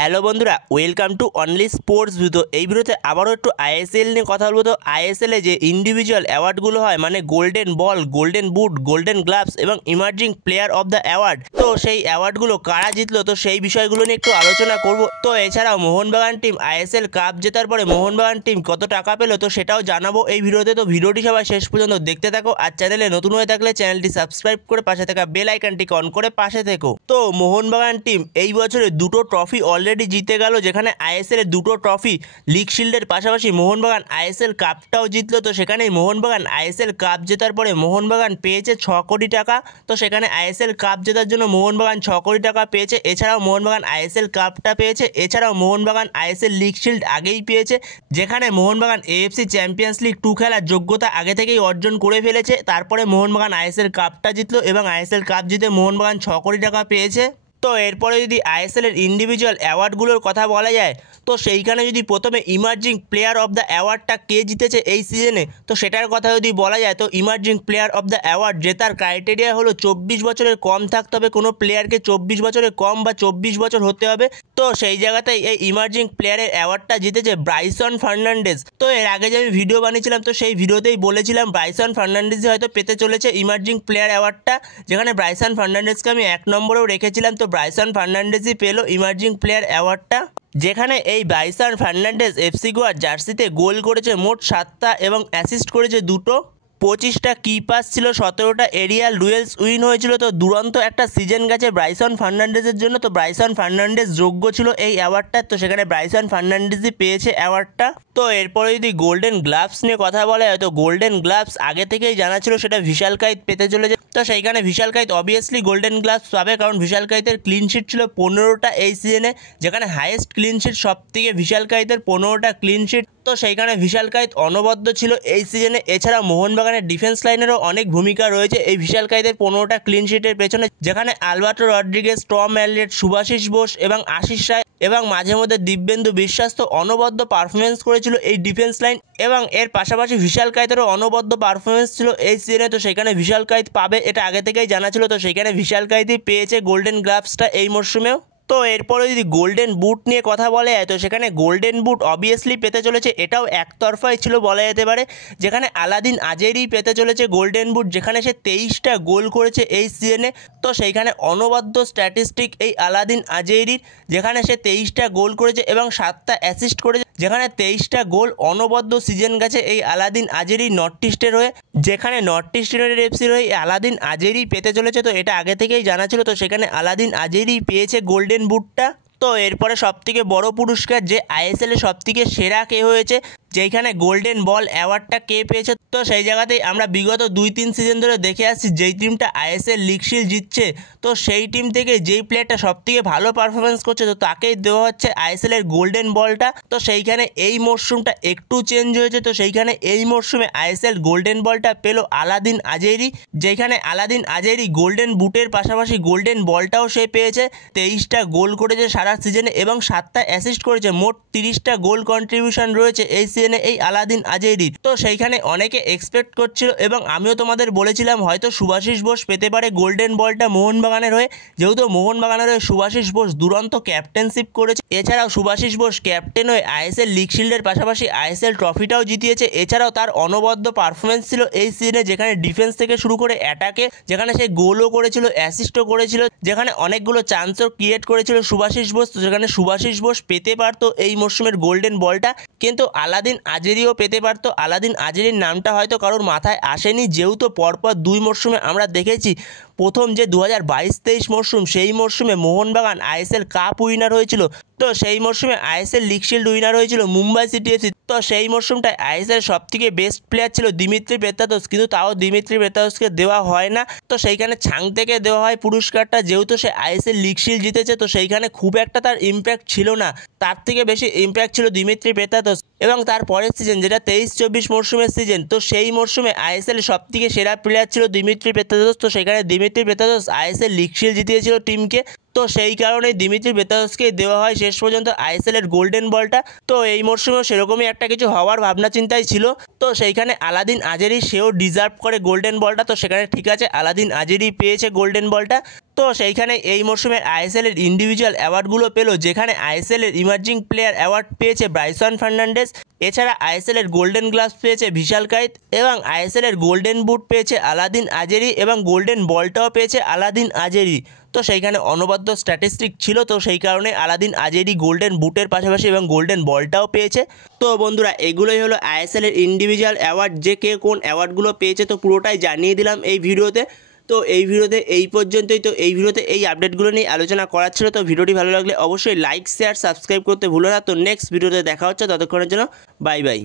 Hello বন্ধুরা, welcome to only sports video. এই ভিডিওতে আবারও একটু আইএসএল নিয়ে কথা বলবো। তো আইএসএলে যে ইন্ডিভিজুয়াল অ্যাওয়ার্ডগুলো হয়, মানে golden ball, golden boot, golden gloves এবং emerging player of the award, তো সেই অ্যাওয়ার্ডগুলো কারা জিতলো, তো সেই বিষয়গুলো নিয়ে একটু আলোচনা করব। তো এছাড়াও মোহনবাগান টিম আইএসএল কাপ জেতার পরে মোহনবাগান টিম কত টাকা পেলো, তো সেটাও জানাবো এই ভিডিওতে। তো ভিডিওটি সবাই শেষ পর্যন্ত দেখতে থাকো। আর চ্যানেলে নতুন হয়ে থাকলে চ্যানেলটি সাবস্ক্রাইব করে পাশে থাকা বেল আইকনটিকে অন করে পাশে থেকো। তো মোহনবাগান টিম এই বছরে দুটো ট্রফি অলরেডি জিতে গেল, যেখানে আইএসএল এর দুটো ট্রফি, লিগ শিল্ডের পাশাপাশি মোহনবাগান আইএসএল কাপটাও জিতলো। তো সেখানে মোহনবাগান আইএসএল কাপ জেতার পরে মোহনবাগান পেয়েছে 6 কোটি টাকা। তো সেখানে আইএসএল কাপ জেতার জন্য মোহনবাগান 6 কোটি টাকা পেয়েছে। এছাড়াও মোহনবাগান আইএসএল কাপটা পেয়েছে। এছাড়াও মোহনবাগান আইএসএল লিগ শিল্ড আগেই পেয়েছে, যেখানে মোহনবাগান এএফসি চ্যাম্পিয়ন্স লিগ 2 খেলার যোগ্যতা আগে থেকেই অর্জন করে ফেলেছে। তারপরে মোহনবাগান আইএসএল কাপটা জিতলো এবং আইএসএল কাপ জিতে মোহনবাগান 6 কোটি টাকা পেয়েছে। তো এরপরে যদি আইএসএল এর ইন্ডিভিজুয়াল অ্যাওয়ার্ডগুলোর কথা বলা যায়, তো সেইখানে যদি প্রথমে ইমার্জিং প্লেয়ার অফ দ্য অ্যাওয়ার্ডটা কে জিতেছে এই সিজনে, তো সেটার কথা যদি বলা যায়, তো emerging player of the award জেতার ক্রাইটেরিয়া হলো 24 বছরের কম থাকতে হবে কোনো প্লেয়ারকে, 24 বছরের কম বা 24 বছর হতে হবে। তো সেই জায়গাতেই এই ইমার্জিং প্লেয়ারের অ্যাওয়ার্ডটা জিতেছে ব্রাইসন ফার্নান্ডেজ। তো এর আগে যে আমি ভিডিও বানিয়েছিলাম, তো সেই ভিডিওতেই বলেছিলাম ব্রাইসন ফার্নান্ডেজই হয়তো পেতে চলেছে ইমার্জিং প্লেয়ার অ্যাওয়ার্ডটা, যেখানে ব্রাইসন ফার্নান্ডেজকে আমি 1 নম্বরেও রেখেছিলাম। তো ব্রাইসন ফার্নান্ডেজই পেলো ইমার্জিং প্লেয়ার অ্যাওয়ার্ডটা, যেখানে এই ব্রাইসন ফার্নান্ডেজ এফসি গোয়ার জার্সিতে গোল করেছে মোট 7টা এবং অ্যাসিস্ট করেছে 2টো, 25টা কি পাস ছিল, 17টা এরিয়াল ডুয়েলস উইন হয়েছিল। তো দুরন্ত একটা সিজন গেছে ব্রাইসন ফার্নান্ডেজের জন্য। তো ব্রাইসন ফার্নান্ডেজ যোগ্য ছিল এই অ্যাওয়ার্ডটা, তো সেখানে ব্রাইসন ফার্নান্ডেজই পেয়েছে অ্যাওয়ার্ডটা। তো এরপরে যদি গোল্ডেন গ্লাভস নিয়ে কথা বলা হয়, তো গোল্ডেন গ্লাভস আগে থেকেই জানা ছিল সেটা ভিশাল কাইত পেতে চলেছে। তো সেইখানে ভিশাল কাইত অবভিয়াসলি গোল্ডেন গ্লাভস পাবে, কারণ ভিশাল কাইতের ক্লিন শিট ছিল 15টা এই সিজনে, যেখানে হাইয়েস্ট ক্লিন শিট সব থেকে ভিশাল কাইতের 15টা ক্লিন শিট। তো সেইখানে ভিশাল কাইত অনবদ্য ছিল এই সিজনে। এছাড়া মোহনবাগানের ডিফেন্স লাইনেরও অনেক ভূমিকা রয়েছে এই ভিশাল কাইতের 15টা ক্লিন শিটের পেছনে, যেখানে Alberto Rodriguez, Tom Aldred, Subhasish Bose এবং আশিস রায় এবং মাঝে মধ্যে দিব্যেন্দু বিশ্বাস তো অনবদ্য পারফরমেন্স করেছিল এই ডিফেন্স লাইন। এবং এর পাশাপাশি ভিশাল কাইতেরও অনবদ্য পারফরমেন্স ছিল এই সিজনে। তো সেখানে ভিশাল কাইত পাবে এটা আগে থেকেই জানা ছিল। তো সেখানে ভিশাল কাইতই পেয়েছে গোল্ডেন গ্লাভসটা এই মরশুমেও। তো এরপরে যদি গোল্ডেন বুট নিয়ে কথা বলা যায়, তো সেখানে গোল্ডেন বুট অবভিয়াসলি পেতে চলেছে, এটাও একতরফাই ছিল বলা যেতে পারে, যেখানে আলাদিন আজেরি পেতে চলেছে গোল্ডেন বুট, যেখানে সে 23টা গোল করেছে এই সিজনে। তো সেইখানে অনবদ্য স্ট্যাটিস্টিক এই আলাদিন আজেরির, যেখানে সে 23টা গোল করেছে এবং 7টা অ্যাসিস্ট করেছে, যেখানে 23টা গোল অনবদ্য সিজন গেছে এই আলাদিন আজেরি নর্থ ইস্টের হয়ে, যেখানে নর্থ ইস্ট ইউনাইটেড এফসির হয়ে আলাদিন আজেরি পেতে চলেছে। তো এটা আগে থেকেই জানা ছিল। তো সেখানে আলাদিন আজেরি পেয়েছে গোল্ডেন বুটটা। তো এরপরে সবথেকে বড় পুরস্কার, যে আইএসএল এর সবথেকে সেরা কে হয়েছে, যেইখানে গোল্ডেন বল অ্যাওয়ার্ডটা কে পেয়েছে, তো সেই জায়গাতেই আমরা বিগত 2-3 সিজন ধরে দেখে আসছি, যেই টিমটা আইএসএল লিগ শিল্ড জিতছে, তো সেই টিম থেকে যেই প্লেয়ারটা সবথেকে ভালো পারফরমেন্স করছে, তো তাকেই দেওয়া হচ্ছে আইএসএল এর গোল্ডেন বলটা। তো সেইখানে এই মরশুমটা একটু চেঞ্জ হয়েছে। তো সেইখানে এই মরশুমে আইএসএল গোল্ডেন বলটা পেল আলাদিন আজেরি, যেখানে আলাদিন আজেরি গোল্ডেন বুটের পাশাপাশি গোল্ডেন বলটাও সে পেয়েছে। 23টা গোল করেছে সারা সিজনে এবং 7টা অ্যাসিস্ট করেছে, মোট 30টা গোল কন্ট্রিবিউশন রয়েছে এই সিজনে এই আলাদিন আজেরির। তো সেইখানে অনেকে এক্সপেক্ট করছিল এবং আমিও তোমাদের বলেছিলাম হয়তো শুভাশিস বোস পেতে পারে গোল্ডেন বলটা মোহনবাগানের হয়ে, যেহেতু মোহনবাগানের হয়ে শুভাশিস বোস দুরন্ত ক্যাপ্টেনশিপ করেছে। এছাড়াও শুভাশিস বোস ক্যাপ্টেন হয়ে আইএসএল লিগ শিল্ডের পাশাপাশি আইএসএল ট্রফিটাও জিতিয়েছে। এছাড়াও তার অনবদ্য পারফরমেন্স ছিল এই সিজনে, যেখানে ডিফেন্স থেকে শুরু করে অ্যাটাকে, যেখানে সে গোলও করেছিল, অ্যাসিস্টও করেছিল, যেখানে অনেকগুলো চান্সও ক্রিয়েট করেছিল শুভাশিস বোস। তো যেখানে শুভাশিস বোস পেতে পারতো এই মরশুমের গোল্ডেন বলটা, কিন্তু আলাদিন আজেরিও পেতে পারতো। আলাদিন আজেরির নামটা হয়তো কারোর মাথায় আসেনি, যেহেতু পরপর 2 মরশুমে আমরা দেখেছি, প্রথম যে 2022-23 মরশুম, সেই মরশুমে মোহনবাগান আইএসএল কাপ উইনার হয়েছিল। তো সেই মরশুমে আইএসএল লিগ শিল্ড উইনার হয়েছিল মুম্বাই সিটি এফসি। তো সেই মরশুমটায় আইএসএল সবথেকে বেস্ট প্লেয়ার ছিল দিমিত্রি পেত্রাতোস, কিন্তু তাও দিমিত্রি পেত্রাতোসকে দেওয়া হয় না। তো সেইখানে ছাং থেকে দেওয়া হয় পুরস্কারটা, যেহেতু সে আইএসএল লিগ শিল্ড জিতেছে। তো সেইখানে খুব একটা তার ইম্প্যাক্ট ছিল না, তার থেকে বেশি ইম্প্যাক্ট ছিল দিমিত্রি পেত্রাতোস। এবং তার পরের সিজন, যেটা 23-24 মরশুমের সিজন, তো সেই মরশুমে আইএসএল সবথেকে সেরা প্লেয়ার ছিল দিমিত্রি পেত্রাতোস। তো সেখানে Dimitri Petratos ISL league shield জিতিয়েছিল টিমকে। তো সেই কারণেই দিমিত্রি বেতাসকে দেওয়া হয় শেষ পর্যন্ত আইএসএলের গোল্ডেন বলটা। তো এই মরশুমেও সেরকমই একটা কিছু হওয়ার ভাবনা চিন্তাই ছিল। তো সেইখানে আলাদিন আজেরি সেও ডিজার্ভ করে গোল্ডেন বলটা, তো সেখানে ঠিক আছে আলাদিন আজেরি পেয়েছে গোল্ডেন বলটা। তো সেইখানে এই মরশুমের আইএসএলের ইন্ডিভিজুয়াল অ্যাওয়ার্ডগুলো পেলো, যেখানে আইএসএলের ইমার্জিং প্লেয়ার অ্যাওয়ার্ড পেয়েছে ব্রাইসন ফার্নান্ডেজ, এছাড়া আইএসএলের গোল্ডেন গ্লাভস পেয়েছে বিশাল কাইত, এবং আইএসএলের গোল্ডেন বুট পেয়েছে আলাদিন আজেরি, এবং গোল্ডেন বলটাও পেয়েছে আলাদিন আজেরি। তো সেইখানে অনবদ্য স্ট্যাটিস্টিক ছিল, তো সেই কারণে আলাদিন আজেরি গোল্ডেন বুটের পাশাপাশি এবং গোল্ডেন বলটাও পেয়েছে। তো বন্ধুরা এগুলোই হলো আইএসএলের ইন্ডিভিজুয়াল অ্যাওয়ার্ড, যে কে কোন অ্যাওয়ার্ডগুলো পেয়েছে তো পুরোটাই জানিয়ে দিলাম এই ভিডিওতে। তো এই ভিডিওতে এই পর্যন্তই। তো এই ভিডিওতে এই আপডেটগুলো নিয়ে আলোচনা করার ছিল। তো ভিডিওটি ভালো লাগলে অবশ্যই লাইক শেয়ার সাবস্ক্রাইব করতে ভুলো না। তো নেক্সট ভিডিওতে দেখা হচ্ছে, ততক্ষণের জন্য বাই বাই।